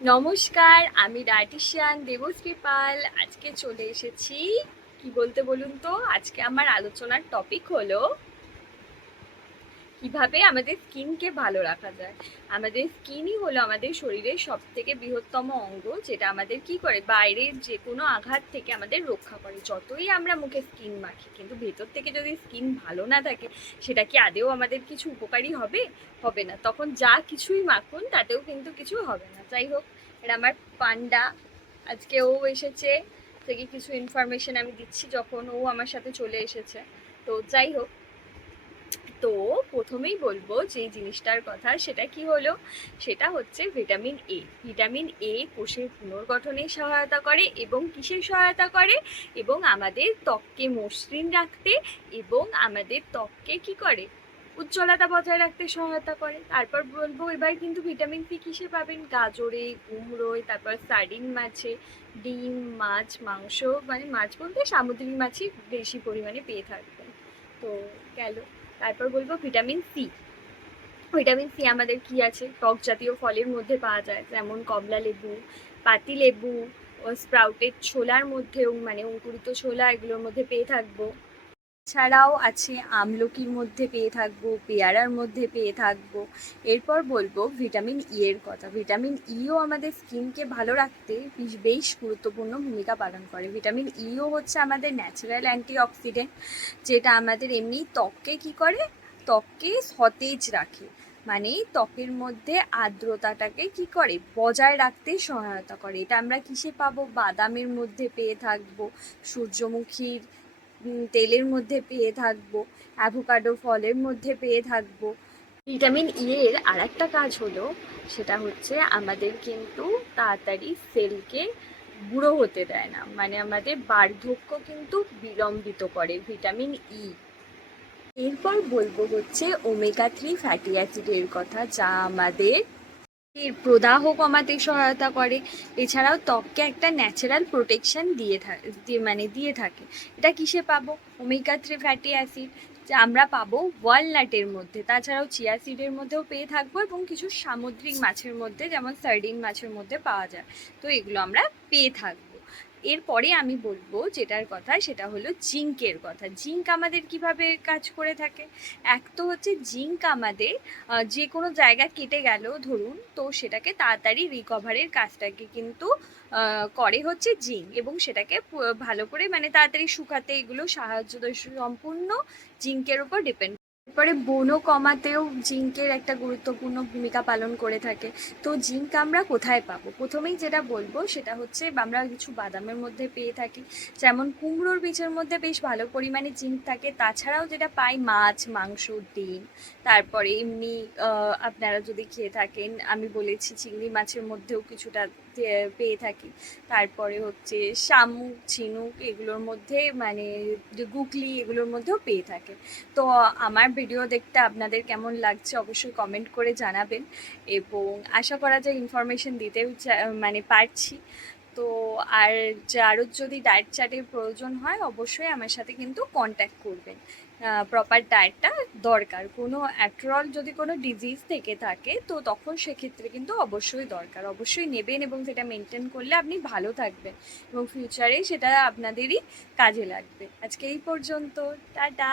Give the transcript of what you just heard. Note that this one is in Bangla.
নমস্কার, আমি ডায়েটিশিয়ান দেবশ্রী পাল। আজকে চলে এসেছি, কি বলতে বলুন তো? আজকে আমার আলোচনার টপিক হলো কিভাবে আমাদের স্কিনকে ভালো রাখা যায়। আমাদের স্কিনই হলো আমাদের শরীরের সব থেকে বৃহত্তম অঙ্গ, যেটা আমাদের কি করে বাইরের যে কোনো আঘাত থেকে আমাদের রক্ষা করে। যতই আমরা মুখে স্কিন মাখি, কিন্তু ভেতর থেকে যদি স্কিন ভালো না থাকে, সেটা কি আদেও আমাদের কিছু উপকারী হবে? হবে না। তখন যা কিছুই মাখুন তাতেও কিন্তু কিছু হবে না। যাই হোক, এটা আমার পান্ডা। আজকে ও এসেছে, থেকে কিছু ইনফরমেশন আমি দিচ্ছি যখন ও আমার সাথে চলে এসেছে। তো যাই হোক, তো প্রথমেই বলবো যে জিনিসটার কথা, সেটা কি হলো, সেটা হচ্ছে ভিটামিন এ। ভিটামিন এ কোষের পুনর্গঠনে সহায়তা করে এবং কিসের সহায়তা করে, এবং আমাদের ত্বককে মসৃণ রাখতে এবং আমাদের ত্বককে কি করে, উজ্জ্বলতা বজায় রাখতে সহায়তা করে। তারপর বলবো এবার কিন্তু ভিটামিন সি কিসে পাবেন, গাজরে, কুমড়োয়, তারপর সার্ডিন মাছে, ডিম, মাছ, মাংস, মানে মাছ বলতে সামুদ্রিক মাছই বেশি পরিমাণে পেয়ে থাকবেন। তো গেল। তারপর বলবো ভিটামিন সি। ভিটামিন সি আমাদের কি আছে, টক জাতীয় ফলের মধ্যে পাওয়া যায়, যেমন কমলা লেবু, পাতি লেবু, স্প্রাউটেড ছোলার মধ্যেও, মানে অঙ্কুরিত ছোলা, এগুলোর মধ্যে পেয়ে থাকবো। ছাড়াও আছে আমলকির মধ্যে পেয়ে থাকবো, পেয়ারার মধ্যে পেয়ে থাকবো। এরপর বলবো ভিটামিন ই এর কথা। ভিটামিন ইও আমাদের স্কিনকে ভালো রাখতে বেশ গুরুত্বপূর্ণ ভূমিকা পালন করে। ভিটামিন ইও হচ্ছে আমাদের ন্যাচারাল অ্যান্টিঅক্সিডেন্ট, যেটা আমাদের এমনি ত্বককে কি করে, ত্বককে সতেজ রাখে, মানে ত্বকের মধ্যে আর্দ্রতাটাকে কি করে বজায় রাখতে সহায়তা করে। এটা আমরা কিসে পাবো, বাদামের মধ্যে পেয়ে থাকবো, সূর্যমুখীর তেলের মধ্যে পেয়ে থাকবো, অ্যাভোকাডো ফলের মধ্যে পেয়ে থাকবো। ভিটামিন ই এর আর একটা কাজ হলো, সেটা হচ্ছে আমাদের কিন্তু তাড়াতাড়ি সেলকে বুড়ো হতে দেয় না, মানে আমাদের বার্ধক্য কিন্তু বিলম্বিত করে ভিটামিন ই। এরপর বলবো হচ্ছে ওমেগা 3 ফ্যাটি অ্যাসিডের কথা, যা আমাদের এর প্রদাহ কমাতে সহায়তা করে। এছাড়াও ত্বককে একটা ন্যাচারাল প্রোটেকশন দিয়ে থাকে। এটা কিসে পাবো, ওমেগা 3 ফ্যাটি অ্যাসিড যা আমরা পাবো ওয়ালনাটের মধ্যে, তাছাড়াও চিয়া সিডের মধ্যেও পেয়ে থাকবো, এবং কিছু সামুদ্রিক মাছের মধ্যে, যেমন সার্ডিন মাছের মধ্যে পাওয়া যায়। তো এগুলো আমরা পেয়ে থাকবো। এরপরে আমি বলবো যেটার কথা, সেটা হলো জিঙ্কের কথা। জিঙ্ক আমাদের কিভাবে কাজ করে থাকে। এক তো হচ্ছে জিঙ্ক আমাদের যে কোনো জায়গা কেটে গেল ধরুন, তো সেটাকে তাড়াতাড়ি রিকভারের কাজটাকে কিন্তু করে হচ্ছে জিঙ্ক, এবং সেটাকে ভালো করে মানে তাড়াতাড়ি শুকাতে এগুলো সাহায্য সম্পূর্ণ জিঙ্কের উপর ডিপেন্ড। এরপরে বনো কমাতেও জিঙ্কের একটা গুরুত্বপূর্ণ ভূমিকা পালন করে থাকে। তো জিঙ্ক আমরা কোথায় পাবো, প্রথমেই যেটা বলবো সেটা হচ্ছে আমরা কিছু বাদামের মধ্যে পেয়ে থাকি, যেমন কুমড়োর বীজের মধ্যে বেশ ভালো পরিমাণে জিঙ্ক থাকে। তাছাড়াও যেটা পাই মাছ, মাংস, ডিম, তারপরে এমনি আপনারা যদি খেয়ে থাকেন, আমি বলেছি চিংড়ি মাছের মধ্যেও কিছুটা পেয়ে থাকি। তারপরে হচ্ছে শামুক, ঝিনুক, এগুলোর মধ্যে মানে গুগলি, এগুলোর মধ্যেও পেয়ে থাকে। তো আমার ভিডিও দেখতে আপনাদের কেমন লাগছে অবশ্যই কমেন্ট করে জানাবেন, এবং আশা করা যায় ইনফরমেশন দিতেও মানে পারছি। তো আর আরও যদি ডায়েট চার্টের প্রয়োজন হয়, অবশ্যই আমার সাথে কিন্তু কন্ট্যাক্ট করবেন। প্রপার ডায়েটটা দরকার, কোনো অ্যাফটারঅল যদি কোনো ডিজিজ থেকে থাকে, তো তখন সেক্ষেত্রে কিন্তু অবশ্যই দরকার, অবশ্যই নেবেন, এবং সেটা মেনটেন করলে আপনি ভালো থাকবেন, এবং ফিউচারে সেটা আপনাদেরই কাজে লাগবে। আজকে এই পর্যন্ত, টাটা।